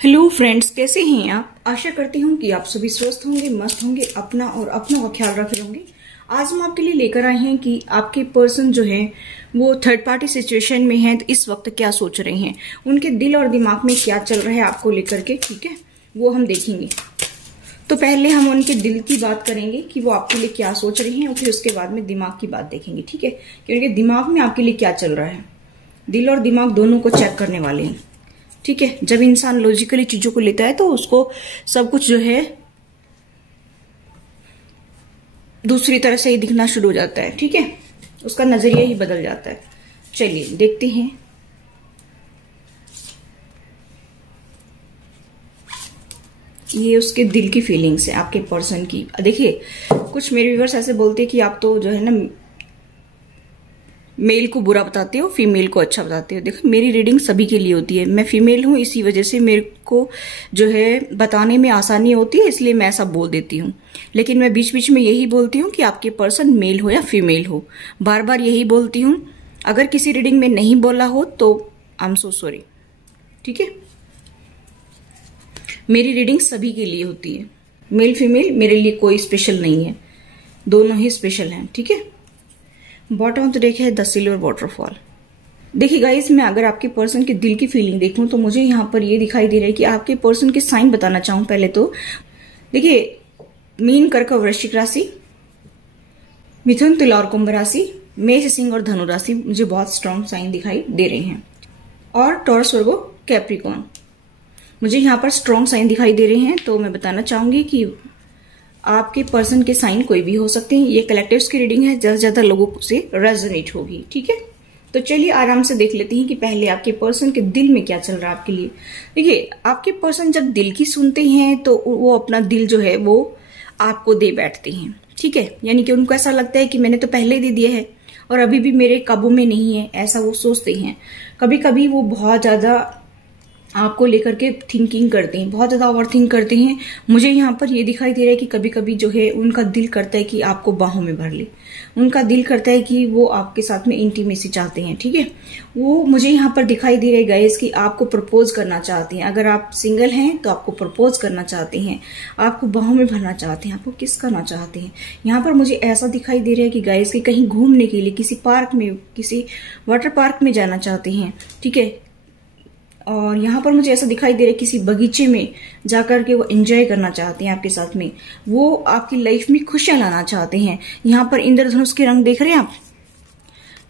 Hello friends, कैसे हैं आप। आशा करती हूँ कि आप सभी स्वस्थ होंगे, मस्त होंगे, अपना और अपनों का ख्याल रख रहे होंगे। आज हम आपके लिए लेकर आए हैं कि आपके पर्सन जो है वो थर्ड पार्टी सिचुएशन में है, तो इस वक्त क्या सोच रहे हैं, उनके दिल और दिमाग में क्या चल रहा है आपको लेकर के। ठीक है, वो हम देखेंगे। तो पहले हम उनके दिल की बात करेंगे कि वो आपके लिए क्या सोच रहे हैं, और फिर उसके बाद में दिमाग की बात देखेंगे। ठीक है, कि उनके दिमाग में आपके लिए क्या चल रहा है। दिल और दिमाग दोनों को चेक करने वाले हैं। ठीक है, जब इंसान लॉजिकली चीजों को लेता है तो उसको सब कुछ जो है दूसरी तरह से ही दिखना शुरू हो जाता है। ठीक है, उसका नजरिया ही बदल जाता है। चलिए देखते हैं। ये उसके दिल की फीलिंग्स है आपके पर्सन की। देखिए, कुछ मेरे व्यूअर्स ऐसे बोलते हैं कि आप तो जो है ना मेल को बुरा बताते हो, फीमेल को अच्छा बताते हो। देखो, मेरी रीडिंग सभी के लिए होती है। मैं फीमेल हूं, इसी वजह से मेरे को जो है बताने में आसानी होती है, इसलिए मैं ऐसा बोल देती हूँ। लेकिन मैं बीच बीच में यही बोलती हूँ कि आपके पर्सन मेल हो या फीमेल हो, बार बार यही बोलती हूँ। अगर किसी रीडिंग में नहीं बोला हो तो आई एम सो सॉरी। ठीक है, मेरी रीडिंग सभी के लिए होती है। मेल फीमेल मेरे लिए कोई स्पेशल नहीं है, दोनों ही स्पेशल हैं। ठीक है, बॉटम ऑफ द डेक है द सिल्वर वाटरफॉल। देखिए गाइस, मैं अगर आपके पर्सन के दिल की फीलिंग देखूं तो मुझे यहाँ पर ये दिखाई दे रहा है कि आपके पर्सन के साइन बताना चाहूं। पहले तो देखिए, मीन, कर्क, वृश्चिक राशि, मिथुन, तुला और कुंभ राशि, मेष, सिंह और धनु राशि मुझे बहुत स्ट्रॉन्ग साइन दिखाई दे रहे हैं। और टॉरस, वर्गो, कैप्रिकॉर्न मुझे यहाँ पर स्ट्रॉन्ग साइन दिखाई दे रहे हैं। तो मैं बताना चाहूंगी कि आपके पर्सन के साइन कोई भी हो सकते हैं। ये कलेक्टिव्स की रीडिंग है, ज्यादा से ज्यादा लोगों से रेजोनेट होगी। ठीक है, तो चलिए आराम से देख लेते हैं कि पहले आपके पर्सन के दिल में क्या चल रहा है आपके लिए। देखिए, आपके पर्सन जब दिल की सुनते हैं तो वो अपना दिल जो है वो आपको दे बैठते हैं। ठीक है, यानी कि उनको ऐसा लगता है कि मैंने तो पहले ही दे दिया है और अभी भी मेरे काबू में नहीं है, ऐसा वो सोचते हैं। कभी कभी वो बहुत ज्यादा आपको लेकर के थिंकिंग करते हैं, बहुत ज्यादा ओवर थिंक करते हैं। मुझे यहाँ पर ये दिखाई दे रहा है कि कभी कभी जो है उनका दिल करता है कि आपको बाहों में भर ले, उनका दिल करता है कि वो आपके साथ में इंटीमेसी चाहते हैं। ठीक है, वो मुझे यहाँ पर दिखाई दे रहा है गाइस कि आपको प्रपोज करना चाहते हैं। अगर आप सिंगल हैं तो आपको प्रपोज करना चाहते हैं, आपको बाहों में भरना चाहते हैं, आपको किस करना चाहते हैं। यहाँ पर मुझे ऐसा दिखाई दे रहा है कि गाइस कि कहीं घूमने के लिए किसी पार्क में, किसी वाटर पार्क में जाना चाहते हैं। ठीक है, और यहाँ पर मुझे ऐसा दिखाई दे रहा है किसी बगीचे में जाकर के वो एंजॉय करना चाहते हैं आपके साथ में, वो आपकी लाइफ में खुशियां लाना चाहते हैं। यहाँ पर इंद्रधनुष के रंग देख रहे हैं आप,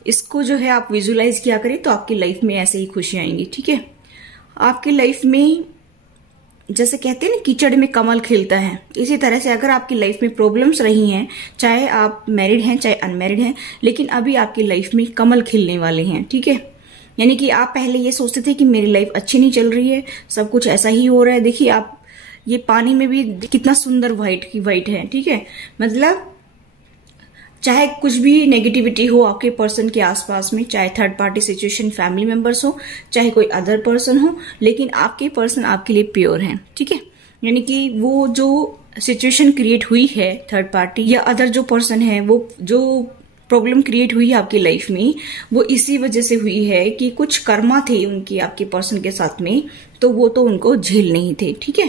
इसको जो है आप विजुलाइज किया करें तो आपकी लाइफ में ऐसे ही खुशियां आएंगी। ठीक है, आपकी लाइफ में जैसे कहते हैं ना कीचड़ में कमल खिलता है, इसी तरह से अगर आपकी लाइफ में प्रॉब्लम्स रही हैं, चाहे आप मैरिड हैं चाहे अनमैरिड हैं, लेकिन अभी आपकी लाइफ में कमल खिलने वाले हैं। ठीक है, यानी कि आप पहले ये सोचते थे कि मेरी लाइफ अच्छी नहीं चल रही है, सब कुछ ऐसा ही हो रहा है। देखिए, आप ये पानी में भी कितना सुंदर व्हाइट की व्हाइट है। ठीक है, मतलब चाहे कुछ भी नेगेटिविटी हो आपके पर्सन के आसपास में, चाहे third party situation, family members हो, चाहे कोई अदर पर्सन हो, लेकिन आपके पर्सन आपके लिए प्योर हैं। ठीक है, यानी कि वो जो सिचुएशन क्रिएट हुई है थर्ड पार्टी या अदर जो पर्सन है, वो जो प्रॉब्लम क्रिएट हुई है आपकी लाइफ में, वो इसी वजह से हुई है कि कुछ कर्मा थे उनकी आपके पर्सन के साथ में, तो वो तो उनको झेल नहीं थे। ठीक है,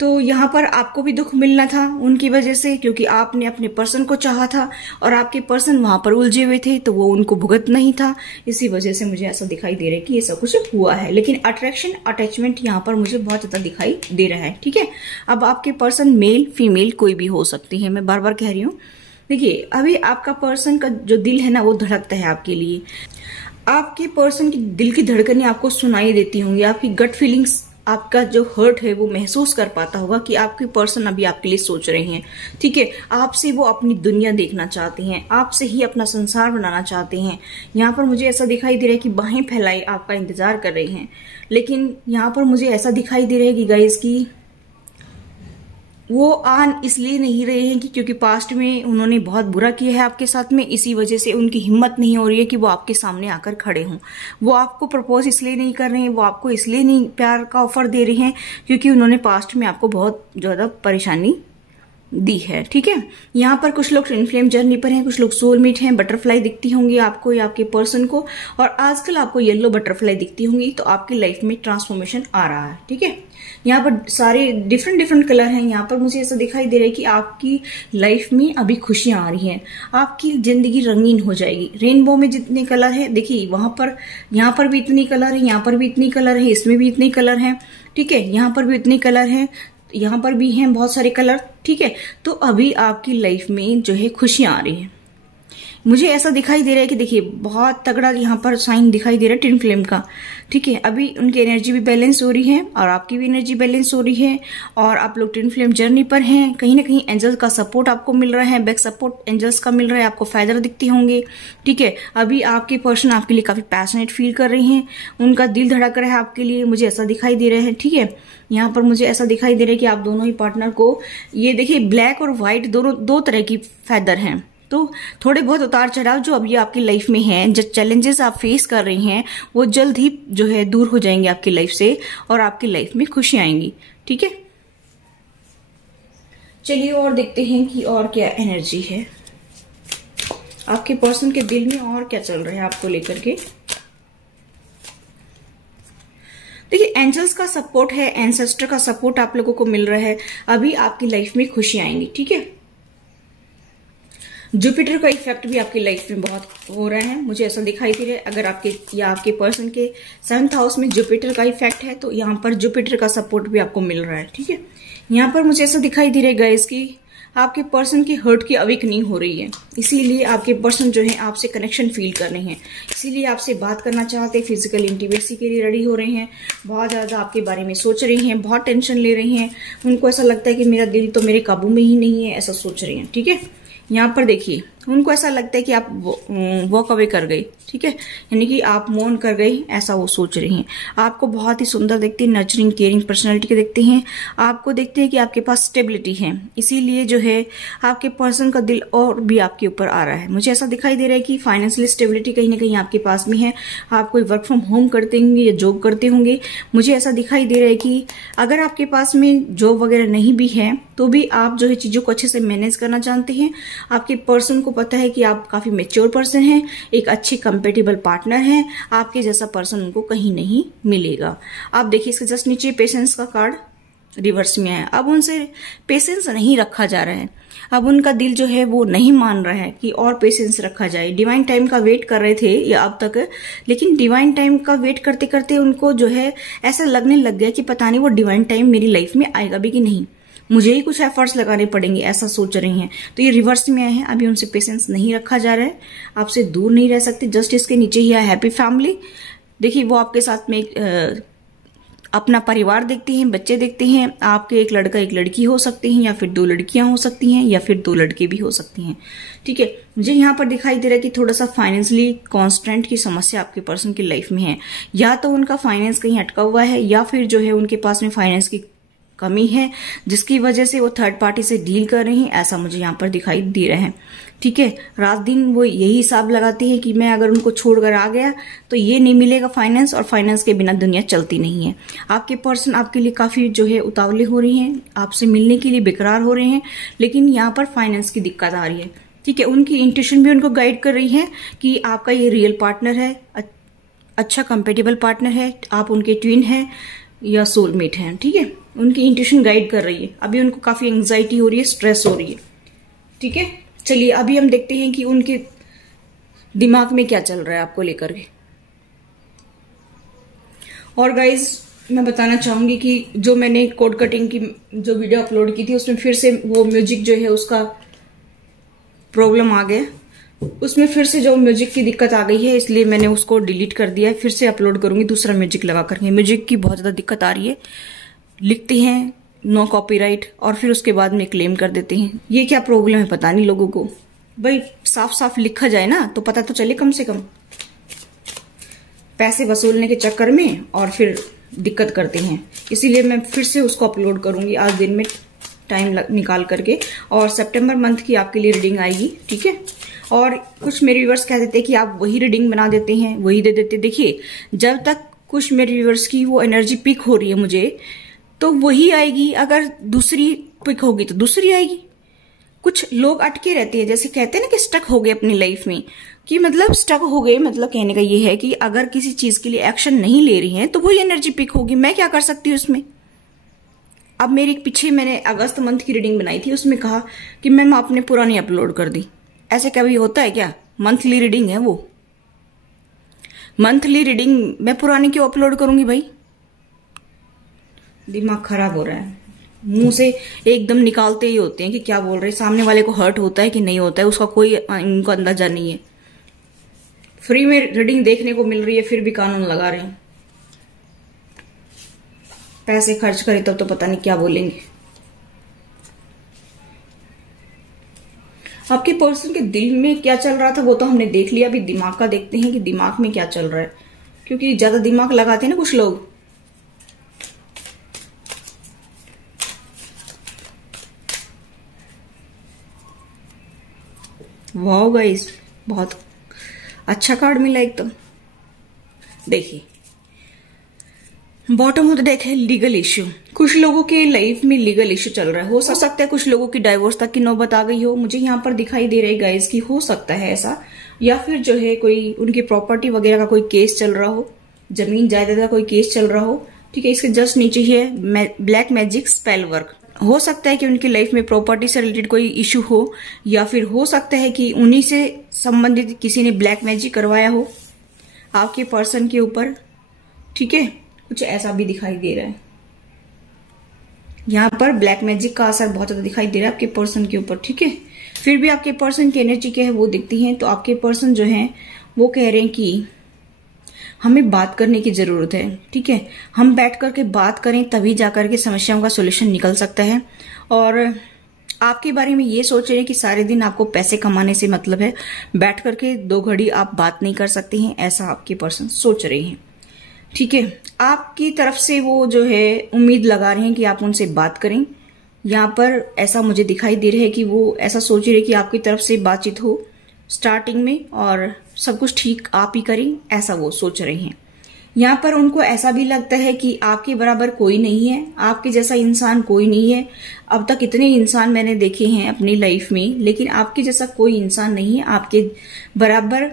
तो यहाँ पर आपको भी दुख मिलना था उनकी वजह से, क्योंकि आपने अपने पर्सन को चाहा था और आपके पर्सन वहां पर उलझे हुए थे, तो वो उनको भुगत नहीं था। इसी वजह से मुझे ऐसा दिखाई दे रहा है कि ये सब कुछ हुआ है। लेकिन अट्रैक्शन, अटैचमेंट यहाँ पर मुझे बहुत ज्यादा दिखाई दे रहा है। ठीक है, अब आपके पर्सन मेल फीमेल कोई भी हो सकती है, मैं बार बार कह रही हूँ। देखिए, अभी आपका पर्सन का जो दिल है ना वो धड़कता है आपके लिए। आपके पर्सन की दिल की धड़कनें आपको सुनाई देती होंगी, आपकी गट फीलिंग्स, आपका जो हर्ट है वो महसूस कर पाता होगा कि आपके पर्सन अभी आपके लिए सोच रहे हैं। ठीक है, आपसे वो अपनी दुनिया देखना चाहते हैं, आपसे ही अपना संसार बनाना चाहते हैं। यहाँ पर मुझे ऐसा दिखाई दे रहा है कि बाहें फैलाई आपका इंतजार कर रहे हैं। लेकिन यहाँ पर मुझे ऐसा दिखाई दे रहा है कि गाइस की वो आन इसलिए नहीं रहे हैं कि क्योंकि पास्ट में उन्होंने बहुत बुरा किया है आपके साथ में, इसी वजह से उनकी हिम्मत नहीं हो रही है कि वो आपके सामने आकर खड़े हों। वो आपको प्रपोज इसलिए नहीं कर रहे हैं, वो आपको इसलिए नहीं प्यार का ऑफर दे रहे हैं क्योंकि उन्होंने पास्ट में आपको बहुत ज्यादा परेशानी दी है। ठीक है, यहाँ पर कुछ लोग ट्विन फ्लेम जर्नी पर हैं, कुछ लोग सोलमेट हैं, बटरफ्लाई दिखती होंगी आपको या आपके पर्सन को, और आजकल आपको येलो बटरफ्लाई दिखती होंगी, तो आपकी लाइफ में ट्रांसफॉर्मेशन आ रहा है। ठीक है, यहाँ पर सारे डिफरेंट डिफरेंट कलर हैं। यहाँ पर मुझे ऐसा दिखाई दे रहा है कि आपकी लाइफ में अभी खुशियां आ रही हैं, आपकी जिंदगी रंगीन हो जाएगी। रेनबो में जितने कलर हैं, देखिए वहां पर, यहाँ पर भी इतनी कलर है, यहाँ पर भी इतनी कलर है, इसमें भी इतने कलर हैं। ठीक है, यहाँ पर भी इतने कलर हैं, यहाँ पर भी हैं बहुत सारे कलर। ठीक है, तो अभी आपकी लाइफ में जो है खुशियां आ रही हैं। मुझे ऐसा दिखाई दे रहा है कि देखिए बहुत तगड़ा यहाँ पर साइन दिखाई दे रहा है ट्विन फ्लेम का। ठीक है, अभी उनकी एनर्जी भी बैलेंस हो रही है और आपकी भी एनर्जी बैलेंस हो रही है, और आप लोग ट्विन फ्लेम जर्नी पर हैं। कहीं ना कहीं एंजल्स का सपोर्ट आपको मिल रहा है, बैक सपोर्ट एंजल्स का मिल रहा है, आपको फायदा दिखती होंगे। ठीक है, अभी आपके पर्सन आपके लिए काफी पैशनेट फील कर रही हैं, उनका दिल धड़क रहा है आपके लिए, मुझे ऐसा दिखाई दे रहा है। ठीक है, यहाँ पर मुझे ऐसा दिखाई दे रहा है कि आप दोनों ही पार्टनर को, ये देखिए ब्लैक और व्हाइट दोनों दो तरह की फेदर हैं, तो थोड़े बहुत उतार चढ़ाव जो अभी आपकी लाइफ में हैं, जो चैलेंजेस आप फेस कर रही हैं, वो जल्द ही जो है दूर हो जाएंगे आपकी लाइफ से, और आपकी लाइफ में खुशी आएंगी। ठीक है, चलिए और देखते हैं कि और क्या एनर्जी है आपके पर्सन के दिल में, और क्या चल रहा है आपको लेकर के। देखिए एंजल्स का सपोर्ट है, एंसेस्टर का सपोर्ट आप लोगों को मिल रहा है, अभी आपकी लाइफ में खुशी आएंगी। ठीक है, जुपिटर का इफेक्ट भी आपकी लाइफ में बहुत हो रहा है, मुझे ऐसा दिखाई दे रहा है। अगर आपके या आपके पर्सन के 7th हाउस में जुपिटर का इफेक्ट है, तो यहाँ पर जुपिटर का सपोर्ट भी आपको मिल रहा है। ठीक है, यहाँ पर मुझे ऐसा दिखाई दे रहा है गाइस कि आपके पर्सन की हर्ट की अवेकनिंग हो रही है, इसीलिए आपके पर्सन जो है आपसे कनेक्शन फील कर रहे हैं, इसीलिए आपसे बात करना चाहते हैं, फिजिकल इंटीमेसी के लिए रेडी हो रहे हैं, बहुत ज्यादा आपके बारे में सोच रही हैं, बहुत टेंशन ले रही हैं, उनको ऐसा लगता है कि मेरा दिल तो मेरे काबू में ही नहीं है, ऐसा सोच रही हैं। ठीक है, यहाँ पर देखिए उनको ऐसा लगता है कि आप वॉक अवे कर गई। ठीक है, यानी कि आप मौन कर गई, ऐसा वो सोच रही हैं। आपको बहुत ही सुंदर देखते हैं, नर्चरिंग केयरिंग पर्सनैलिटी के देखते हैं, आपको देखते हैं कि आपके पास स्टेबिलिटी है, इसीलिए जो है आपके पर्सन का दिल और भी आपके ऊपर आ रहा है। मुझे ऐसा दिखाई दे रहा है कि फाइनेंशियल स्टेबिलिटी कहीं ना कहीं आपके पास में है, आप कोई वर्क फ्रॉम होम करते होंगे या जॉब करते होंगे। मुझे ऐसा दिखाई दे रहा है कि अगर आपके पास में जॉब वगैरह नहीं भी है, तो भी आप जो है चीजों को अच्छे से मैनेज करना जानते हैं। आपके पर्सन को पता है कि आप काफी मैच्योर पर्सन हैं, एक अच्छे कंपेटेबल पार्टनर हैं, आपके जैसा पर्सन उनको कहीं नहीं मिलेगा। आप देखिए इसके जस्ट नीचे पेशेंस का कार्ड रिवर्स में है। अब उनसे पेशेंस नहीं रखा जा रहा है, अब उनका दिल जो है वो नहीं मान रहा है कि और पेशेंस रखा जाए। डिवाइन टाइम का वेट कर रहे थे या अब तक, लेकिन डिवाइन टाइम का वेट करते करते उनको जो है ऐसा लगने लग गया कि पता नहीं वो डिवाइन टाइम मेरी लाइफ में आएगा भी कि नहीं, मुझे ही कुछ एफर्ट्स लगाने पड़ेंगे, ऐसा सोच रही हैं। तो ये रिवर्स में आए हैं, अभी उनसे पेशेंस नहीं रखा जा रहा है, आपसे दूर नहीं रह सकते। जस्ट इसके नीचे ही है हैप्पी फैमिली। देखिए वो आपके साथ में अपना परिवार देखते हैं, बच्चे देखते हैं, आपके एक लड़का एक लड़की हो सकते हैं, या फिर 2 लड़कियां हो सकती हैं, या फिर 2 लड़के भी हो सकती हैं। ठीक है, मुझे यहाँ पर दिखाई दे रहा है कि थोड़ा सा फाइनेंशियली कॉन्स्टेंट की समस्या आपके पर्सन की लाइफ में है, या तो उनका फाइनेंस कहीं अटका हुआ है, या फिर जो है उनके पास में फाइनेंस की कमी है, जिसकी वजह से वो थर्ड पार्टी से डील कर रही हैं, ऐसा मुझे यहाँ पर दिखाई दे रहा है। ठीक है, रात दिन वो यही हिसाब लगाती है कि मैं अगर उनको छोड़कर आ गया तो ये नहीं मिलेगा फाइनेंस, और फाइनेंस के बिना दुनिया चलती नहीं है। आपके पर्सन आपके लिए काफी जो है उतावले हो रही हैं, आपसे मिलने के लिए बेकरार हो रहे हैं, लेकिन यहाँ पर फाइनेंस की दिक्कत आ रही है। ठीक है, उनकी इंट्यूशन भी उनको गाइड कर रही है कि आपका ये रियल पार्टनर है, अच्छा कंपेटेबल पार्टनर है, आप उनके ट्विन है या सोलमेट हैं। ठीक है, उनकी इंट्यूशन गाइड कर रही है। अभी उनको काफी एंग्जाइटी हो रही है, स्ट्रेस हो रही है। ठीक है, चलिए अभी हम देखते हैं कि उनके दिमाग में क्या चल रहा है आपको लेकर के। और गाइज मैं बताना चाहूंगी कि जो मैंने कोड कटिंग की जो वीडियो अपलोड की थी, उसमें फिर से वो म्यूजिक जो है उसका प्रॉब्लम आ गया, उसमें फिर से जो म्यूजिक की दिक्कत आ गई है, इसलिए मैंने उसको डिलीट कर दिया है। फिर से अपलोड करूंगी दूसरा म्यूजिक लगा करके। म्यूजिक की बहुत ज्यादा दिक्कत आ रही है, लिखते हैं नो कॉपीराइट और फिर उसके बाद में क्लेम कर देते हैं। ये क्या प्रॉब्लम है पता नहीं लोगों को। भाई साफ साफ लिखा जाए ना तो पता तो चले कम से कम, पैसे वसूलने के चक्कर में और फिर दिक्कत करते हैं। इसीलिए मैं फिर से उसको अपलोड करूंगी आज दिन में टाइम निकाल करके, और सितंबर मंथ की आपके लिए रीडिंग आएगी। ठीक है, और कुछ मेरे व्यूअर्स कह देते हैं कि आप वही रीडिंग बना देते हैं, वही दे देते। देखिए जब तक कुछ मेरे व्यूअर्स की वो एनर्जी पिक हो रही है मुझे, तो वही आएगी। अगर दूसरी पिक होगी तो दूसरी आएगी, कुछ लोग अटके रहते हैं, जैसे कहते हैं ना कि स्टक हो गए अपनी लाइफ में, कि मतलब स्टक हो गए, मतलब कहने का ये है कि अगर किसी चीज के लिए एक्शन नहीं ले रही हैं तो वही एनर्जी पिक होगी। मैं क्या कर सकती हूँ उसमें? अब मेरी पीछे मैंने अगस्त मंथ की रीडिंग बनाई थी, उसमें कहा कि मैम आपने पुरानी अपलोड कर दी। ऐसे कभी होता है क्या? मंथली रीडिंग है वो, मंथली रीडिंग मैं पुरानी क्यों अपलोड करूंगी भाई? दिमाग खराब हो रहा है, मुंह से एकदम निकालते ही होते हैं कि क्या बोल रहे हैं। सामने वाले को हर्ट होता है कि नहीं होता है उसका कोई इनको अंदाजा नहीं है। फ्री में रीडिंग देखने को मिल रही है फिर भी कानून लगा रहे हैं। पैसे खर्च करे तब तो पता नहीं क्या बोलेंगे। आपके पर्सन के दिल में क्या चल रहा था वो तो हमने देख लिया, अभी दिमाग का देखते हैं कि दिमाग में क्या चल रहा है, क्योंकि ज्यादा दिमाग लगाते हैं ना कुछ लोग। वाह गाइस, बहुत अच्छा कार्ड मिला एक तो। देखिए बॉटम ऑफ द डेक है लीगल इश्यू। कुछ लोगों के लाइफ में लीगल इश्यू चल रहा है, हो सकता है कुछ लोगों की डाइवोर्स तक की नौबत आ गई हो। मुझे यहाँ पर दिखाई दे रहा है गाइस कि हो सकता है ऐसा, या फिर जो है कोई उनकी प्रॉपर्टी वगैरह का कोई केस चल रहा हो, जमीन जायदाद का कोई केस चल रहा हो। ठीक है, इसके जस्ट नीचे ही है ब्लैक मैजिक स्पेल वर्क। हो सकता है कि उनकी लाइफ में प्रॉपर्टी से रिलेटेड कोई इश्यू हो, या फिर हो सकता है कि उन्हीं से संबंधित किसी ने ब्लैक मैजिक करवाया हो आपके पर्सन के ऊपर। ठीक है, कुछ ऐसा भी दिखाई दे रहा है। यहाँ पर ब्लैक मैजिक का असर बहुत ज्यादा दिखाई दे रहा है आपके पर्सन के ऊपर। ठीक है, फिर भी आपके पर्सन की एनर्जी क्या है वो दिखती है। तो आपके पर्सन जो है वो कह रहे हैं कि हमें बात करने की जरूरत है। ठीक है, हम बैठ करके बात करें तभी जाकर के समस्याओं का सोल्यूशन निकल सकता है। और आपके बारे में ये सोच रहे हैं कि सारे दिन आपको पैसे कमाने से मतलब है, बैठ करके 2 घड़ी आप बात नहीं कर सकते हैं, ऐसा आपके पर्सन सोच रहे हैं। ठीक है, आपकी तरफ से वो जो है उम्मीद लगा रहे हैं कि आप उनसे बात करें। यहाँ पर ऐसा मुझे दिखाई दे रहा है कि वो ऐसा सोच रहे हैं कि आपकी तरफ से बातचीत हो स्टार्टिंग में और सब कुछ ठीक आप ही करें, ऐसा वो सोच रहे हैं। यहाँ पर उनको ऐसा भी लगता है कि आपके बराबर कोई नहीं है, आपके जैसा इंसान कोई नहीं है। अब तक इतने इंसान मैंने देखे हैं अपनी लाइफ में, लेकिन आपके जैसा कोई इंसान नहीं है। आपके बराबर,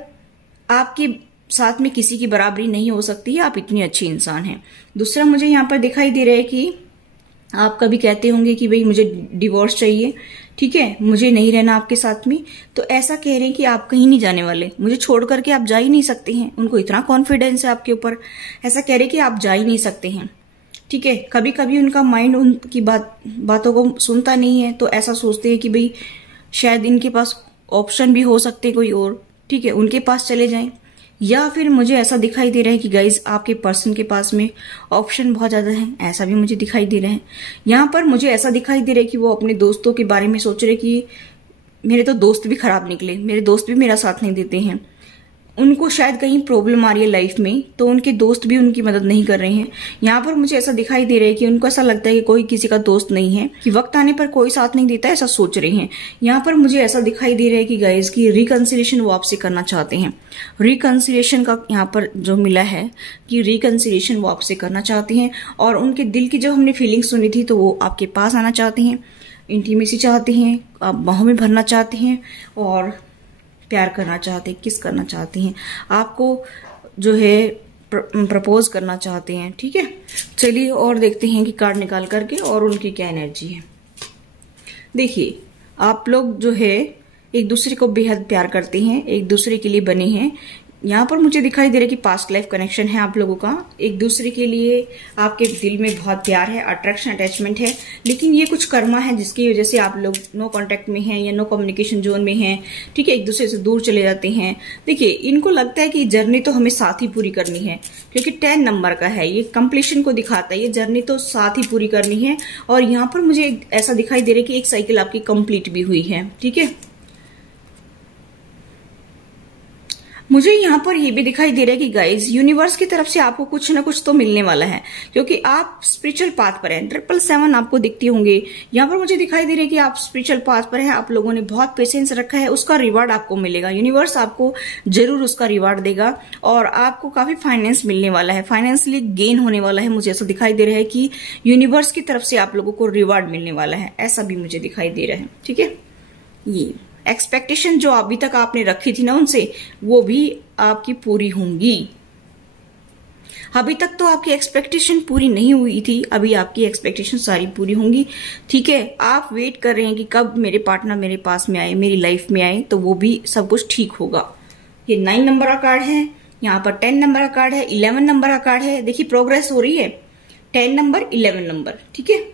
आपके साथ में किसी की बराबरी नहीं हो सकती है, आप इतनी अच्छी इंसान हैं। दूसरा मुझे यहाँ पर दिखाई दे रहा है कि आप कभी कहते होंगे कि भाई मुझे डिवोर्स चाहिए, ठीक है, मुझे नहीं रहना आपके साथ में। तो ऐसा कह रहे हैं कि आप कहीं नहीं जाने वाले, मुझे छोड़ करके आप जा ही नहीं सकते हैं। उनको इतना कॉन्फिडेंस है आपके ऊपर, ऐसा कह रहे हैं कि आप जा ही नहीं सकते हैं। ठीक है, कभी कभी उनका माइंड उनकी बातों को सुनता नहीं है, तो ऐसा सोचते हैं कि भाई शायद इनके पास ऑप्शन भी हो सकते कोई और, ठीक है, उनके पास चले जाएं। या फिर मुझे ऐसा दिखाई दे रहा है कि गाइज आपके पर्सन के पास में ऑप्शन बहुत ज्यादा है, ऐसा भी मुझे दिखाई दे रहा है। यहाँ पर मुझे ऐसा दिखाई दे रहा है कि वो अपने दोस्तों के बारे में सोच रहे कि मेरे तो दोस्त भी खराब निकले, मेरे दोस्त भी मेरा साथ नहीं देते हैं। उनको शायद कहीं प्रॉब्लम आ रही है लाइफ में, तो उनके दोस्त भी उनकी मदद नहीं कर रहे हैं। यहाँ पर मुझे ऐसा दिखाई दे रहा है कि उनको ऐसा लगता है कि कोई किसी का दोस्त नहीं है, कि वक्त आने पर कोई साथ नहीं देता, ऐसा सोच रहे हैं। यहाँ पर मुझे ऐसा दिखाई दे रहा है कि गाइस की रिकंसिलिएशन वो आपसे करना चाहते हैं। रिकंसिलिएशन का यहाँ पर जो मिला है कि रिकंसिलिएशन वो आपसे करना चाहते हैं, और उनके दिल की जब हमने फीलिंग सुनी थी तो वो आपके पास आना चाहते हैं, इंटीमेसी चाहते हैं, आप बाहों में भरना चाहते हैं और प्यार करना चाहते हैं, किस करना चाहते हैं, आपको जो है प्रपोज करना चाहते हैं। ठीक है, चलिए और देखते हैं कि कार्ड निकाल करके और उनकी क्या एनर्जी है। देखिए आप लोग जो है एक दूसरे को बेहद प्यार करते हैं, एक दूसरे के लिए बने हैं। यहाँ पर मुझे दिखाई दे रहा है कि पास्ट लाइफ कनेक्शन है आप लोगों का, एक दूसरे के लिए आपके दिल में बहुत प्यार है, अट्रैक्शन अटैचमेंट है। लेकिन ये कुछ कर्मा है जिसकी वजह से आप लोग नो कांटेक्ट में हैं या नो कम्युनिकेशन जोन में हैं। ठीक है, एक दूसरे से दूर चले जाते हैं। देखिए इनको लगता है कि जर्नी तो हमें साथ ही पूरी करनी है, क्योंकि 10 नंबर का है, ये कंप्लीशन को दिखाता है, ये जर्नी तो साथ ही पूरी करनी है। और यहाँ पर मुझे ऐसा दिखाई दे रहा है कि एक साइकिल आपकी कंप्लीट भी हुई है। ठीक है, मुझे यहाँ पर ये भी दिखाई दे रहा है कि गाइज यूनिवर्स की तरफ से आपको कुछ ना कुछ तो मिलने वाला है, क्योंकि आप स्पिरिचुअल पाथ पर हैं। 777 आपको दिखती होंगे। यहाँ पर मुझे दिखाई दे रहा है कि आप स्पिरिचुअल पाथ पर हैं, आप लोगों ने बहुत पेशेंस रखा है, उसका रिवार्ड आपको मिलेगा। यूनिवर्स आपको जरूर उसका रिवार्ड देगा और आपको काफी फाइनेंस मिलने वाला है, फाइनेंशियली गेन होने वाला है। मुझे ऐसा दिखाई दे रहा है कि यूनिवर्स की तरफ से आप लोगों को रिवार्ड मिलने वाला है, ऐसा भी मुझे दिखाई दे रहा है। ठीक है, ये एक्सपेक्टेशन जो अभी तक आपने रखी थी ना उनसे, वो भी आपकी पूरी होंगी। अभी तक तो आपकी एक्सपेक्टेशन पूरी नहीं हुई थी, अभी आपकी एक्सपेक्टेशन सारी पूरी होंगी। ठीक है, आप वेट कर रहे हैं कि कब मेरे पार्टनर मेरे पास में आए, मेरी लाइफ में आए, तो वो भी सब कुछ ठीक होगा। ये 9 नंबर का कार्ड है, यहाँ पर 10 नंबर का कार्ड है, 11 नंबर का कार्ड है। देखिए प्रोग्रेस हो रही है, 10 नंबर, 11 नंबर। ठीक है,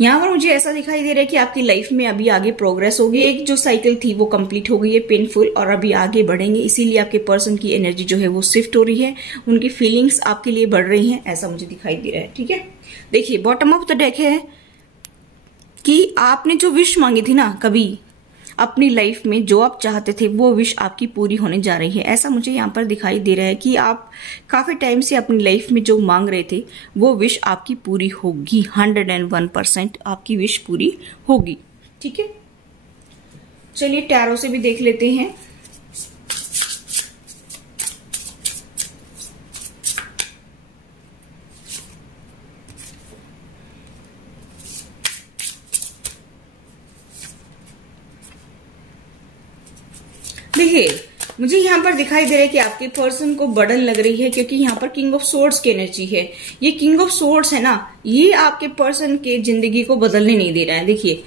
यहाँ पर मुझे ऐसा दिखाई दे रहा है कि आपकी लाइफ में अभी आगे प्रोग्रेस होगी। एक जो साइकिल थी वो कंप्लीट हो गई है पेनफुल, और अभी आगे बढ़ेंगे। इसीलिए आपके पर्सन की एनर्जी जो है वो शिफ्ट हो रही है, उनकी फीलिंग्स आपके लिए बढ़ रही हैं, ऐसा मुझे दिखाई दे रहा है। ठीक है, देखिए बॉटम ऑफ द डेक है कि आपने जो विश मांगी थी ना कभी अपनी लाइफ में, जो आप चाहते थे वो विश आपकी पूरी होने जा रही है। ऐसा मुझे यहाँ पर दिखाई दे रहा है कि आप काफी टाइम से अपनी लाइफ में जो मांग रहे थे वो विश आपकी पूरी होगी। 101% आपकी विश पूरी होगी। ठीक है, चलिए टैरो से भी देख लेते हैं। देखिए मुझे यहाँ पर दिखाई दे रहा है कि आपके पर्सन को बर्डन लग रही है, क्योंकि यहाँ पर किंग ऑफ सोर्ड्स की एनर्जी है। ये किंग ऑफ सोर्ड्स है ना, ये आपके पर्सन के जिंदगी को बदलने नहीं दे रहा है। देखिए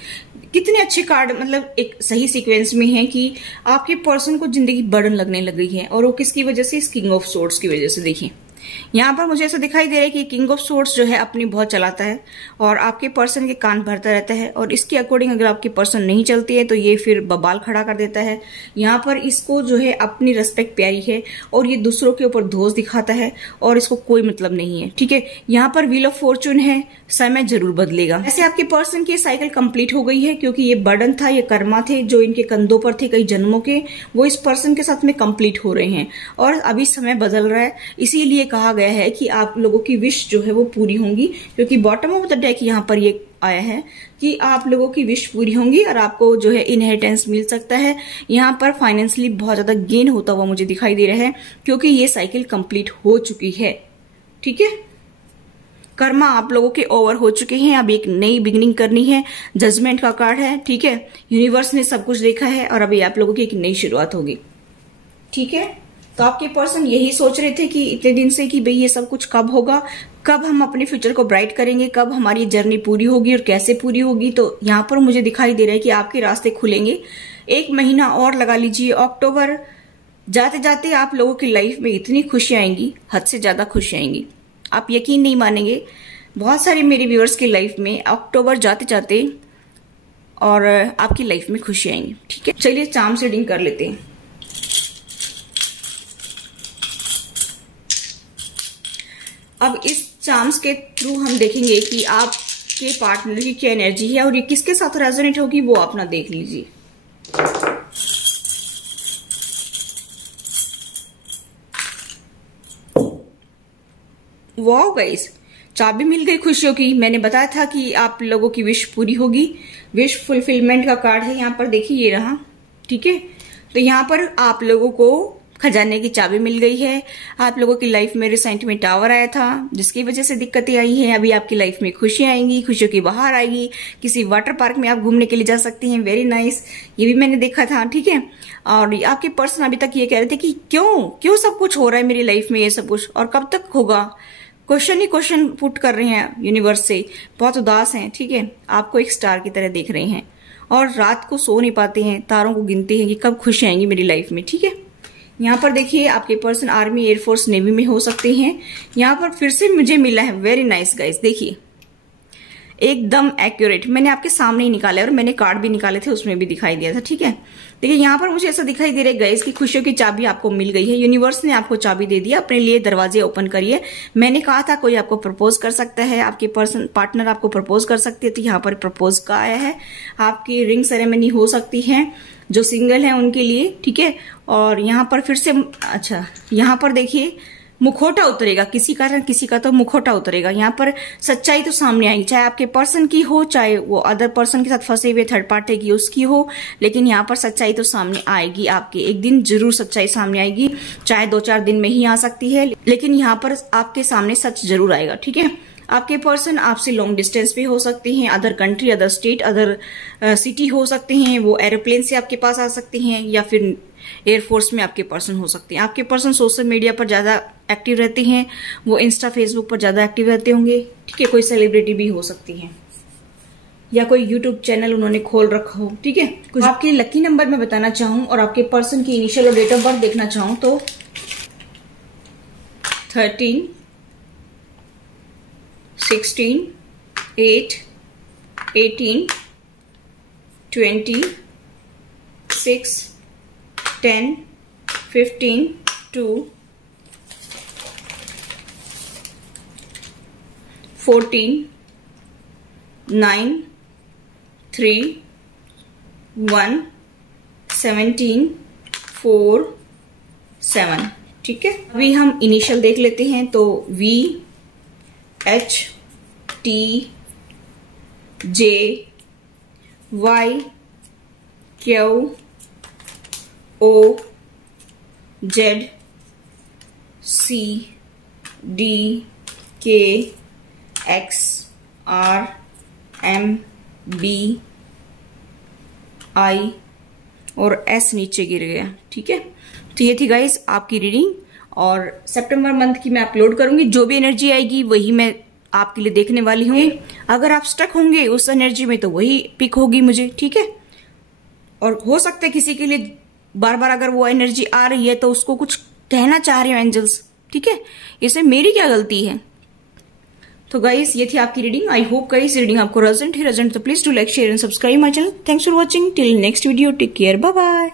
कितने अच्छे कार्ड, मतलब एक सही सीक्वेंस में है कि आपके पर्सन को जिंदगी बर्डन लगने लग गई है, और वो किसकी वजह से? इस किंग ऑफ सोर्ड्स की वजह से। देखिए यहाँ पर मुझे ऐसा दिखाई दे रहा है कि किंग ऑफ सोर्ड्स जो है अपनी बहुत चलाता है और आपके पर्सन के कान भरता रहता है, और इसके अकॉर्डिंग अगर आपकी पर्सन नहीं चलती है तो ये फिर बवाल खड़ा कर देता है। यहाँ पर इसको जो है अपनी रिस्पेक्ट प्यारी है, और ये दूसरों के ऊपर दोष दिखाता है, और इसको कोई मतलब नहीं है। ठीक है, यहाँ पर व्हील ऑफ फॉर्चून है, समय जरूर बदलेगा। ऐसे आपके पर्सन की साइकिल कंप्लीट हो गई है, क्योंकि ये बर्डन था, ये कर्मा थे जो इनके कंधों पर थे कई जन्मों के, वो इस पर्सन के साथ में कंप्लीट हो रहे हैं, और अभी समय बदल रहा है। इसीलिए कहा गया है कि आप लोगों की विश जो है वो पूरी होंगी, क्योंकि बॉटम ऑफ द डेक यहाँ पर ये आया है कि आप लोगों की विश पूरी होंगी, और आपको जो है इनहेरिटेंस मिल सकता है। यहाँ पर फाइनेंशियली बहुत ज्यादा गेन होता हुआ मुझे दिखाई दे रहा है, क्योंकि ये साइकिल कंप्लीट हो चुकी है। ठीक है, कर्मा आप लोगों के ओवर हो चुके हैं, अब एक नई बिगिनिंग करनी है। जजमेंट का कार्ड है। ठीक है, यूनिवर्स ने सब कुछ देखा है, और अभी आप लोगों की एक नई शुरुआत होगी। ठीक है, तो आपके पर्सन यही सोच रहे थे कि इतने दिन से कि भाई ये सब कुछ कब होगा, कब हम अपने फ्यूचर को ब्राइट करेंगे, कब हमारी जर्नी पूरी होगी और कैसे पूरी होगी। तो यहाँ पर मुझे दिखाई दे रहा है कि आपके रास्ते खुलेंगे। 1 महीना और लगा लीजिए, अक्टूबर जाते जाते आप लोगों की लाइफ में इतनी खुशियां आएंगी, हद से ज्यादा खुशियां आएंगी, आप यकीन नहीं मानेंगे। बहुत सारे मेरे व्यूअर्स की लाइफ में अक्टूबर जाते जाते और आपकी लाइफ में खुशियां आएंगी। ठीक है, चलिए चार्म रीडिंग कर लेते हैं। अब इस चार्म्स के थ्रू हम देखेंगे कि आपके पार्टनर की क्या एनर्जी है, और ये किसके साथ रेजोनेट होगी वो अपना देख लीजिए। वाओ गाइस, चाबी मिल गई खुशियों की। मैंने बताया था कि आप लोगों की विश पूरी होगी। विश फुलफिलमेंट का कार्ड है यहाँ पर, देखिए ये रहा। ठीक है, तो यहाँ पर आप लोगों को खजाने की चाबी मिल गई है। आप लोगों की लाइफ में रिसेंट में टावर आया था, जिसकी वजह से दिक्कतें आई हैं। अभी आपकी लाइफ में खुशियां आएंगी, खुशियों की बहार आएगी। किसी वाटर पार्क में आप घूमने के लिए जा सकती हैं, वेरी नाइस, ये भी मैंने देखा था। ठीक है, और आपके पर्सन अभी तक ये कह रहे थे कि क्यों सब कुछ हो रहा है मेरी लाइफ में, ये सब कुछ, और कब तक होगा। क्वेश्चन ही क्वेश्चन पुट कर रहे हैं यूनिवर्स से, बहुत उदास हैं। ठीक है, आपको एक स्टार की तरह देख रहे हैं, और रात को सो नहीं पाते हैं, तारों को गिनते हैं कि कब खुशी आएंगी मेरी लाइफ में। ठीक है, यहाँ पर देखिए आपके पर्सन आर्मी, एयरफोर्स, नेवी में हो सकते हैं। यहाँ पर फिर से मुझे मिला है, वेरी नाइस गाइस, देखिए एकदम एक्यूरेट। मैंने आपके सामने ही निकाला है, और मैंने कार्ड भी निकाले थे, उसमें भी दिखाई दिया था। ठीक है, देखिए यहाँ पर मुझे ऐसा दिखाई दे रहा है गाइस कि खुशियों की चाबी आपको मिल गई है। यूनिवर्स ने आपको चाबी दे दी, अपने लिए दरवाजे ओपन करिए। मैंने कहा था कोई आपको प्रपोज कर सकता है, आपके पर्सन पार्टनर आपको प्रपोज कर सकते हैं, तो यहाँ पर प्रपोज का आया है। आपकी रिंग सेरेमनी हो सकती है जो सिंगल है उनके लिए। ठीक है, और यहाँ पर फिर से अच्छा, यहाँ पर देखिए मुखौटा उतरेगा, किसी का तो मुखौटा उतरेगा। यहाँ पर सच्चाई तो सामने आएगी, चाहे आपके पर्सन की हो, चाहे वो अदर पर्सन के साथ फंसे हुए थर्ड पार्टी की उसकी हो, लेकिन यहाँ पर सच्चाई तो सामने आएगी। आपके एक दिन जरूर सच्चाई सामने आएगी, चाहे 2-4 दिन में ही आ सकती है, लेकिन यहाँ पर आपके सामने सच जरूर आएगा। ठीक है, आपके पर्सन आपसे लॉन्ग डिस्टेंस पे हो सकते हैं, other country, other state, other city हो सकते हैं। वो एरोप्लेन से आपके पास आ सकते हैं या फिर एयरफोर्स में आपके पर्सन हो सकते हैं। आपके पर्सन सोशल मीडिया पर ज्यादा एक्टिव रहते हैं, वो इंस्टा फेसबुक पर ज्यादा एक्टिव रहते होंगे, ठीक है। कोई सेलिब्रिटी भी हो सकती है या कोई यूट्यूब चैनल उन्होंने खोल रखा हो, ठीक है। कुछ आपके लकी नंबर में बताना चाहूं और आपके पर्सन की इनिशियल और डेट ऑफ बर्थ देखना चाहूं तो 13, 16, 8, 18, 20, 6, 10, 15, 2, 14, 9, 3, 1, 17, 4, 7, ठीक है। अभी हम इनिशियल देख लेते हैं तो V, H, T, J, Y, Q, O, Z, C, D, K, X, R, M, B, I और S नीचे गिर गया, ठीक है। तो ये थी गाइस आपकी रीडिंग और सितंबर मंथ की मैं अपलोड करूंगी। जो भी एनर्जी आएगी वही मैं आपके लिए देखने वाली हूँ। अगर आप स्टक होंगे उस एनर्जी में तो वही पिक होगी मुझे, ठीक है। और हो सकता है किसी के लिए बार बार अगर वो एनर्जी आ रही है तो उसको कुछ कहना चाह रहे हो एंजल्स, ठीक है। इसमें मेरी क्या गलती है। तो गाइस ये थी आपकी reading. I hope guys reading आपको रेजोनेट है। तो please do like, share and subscribe my channel. Thanks for watching. Till next video, take care, bye bye.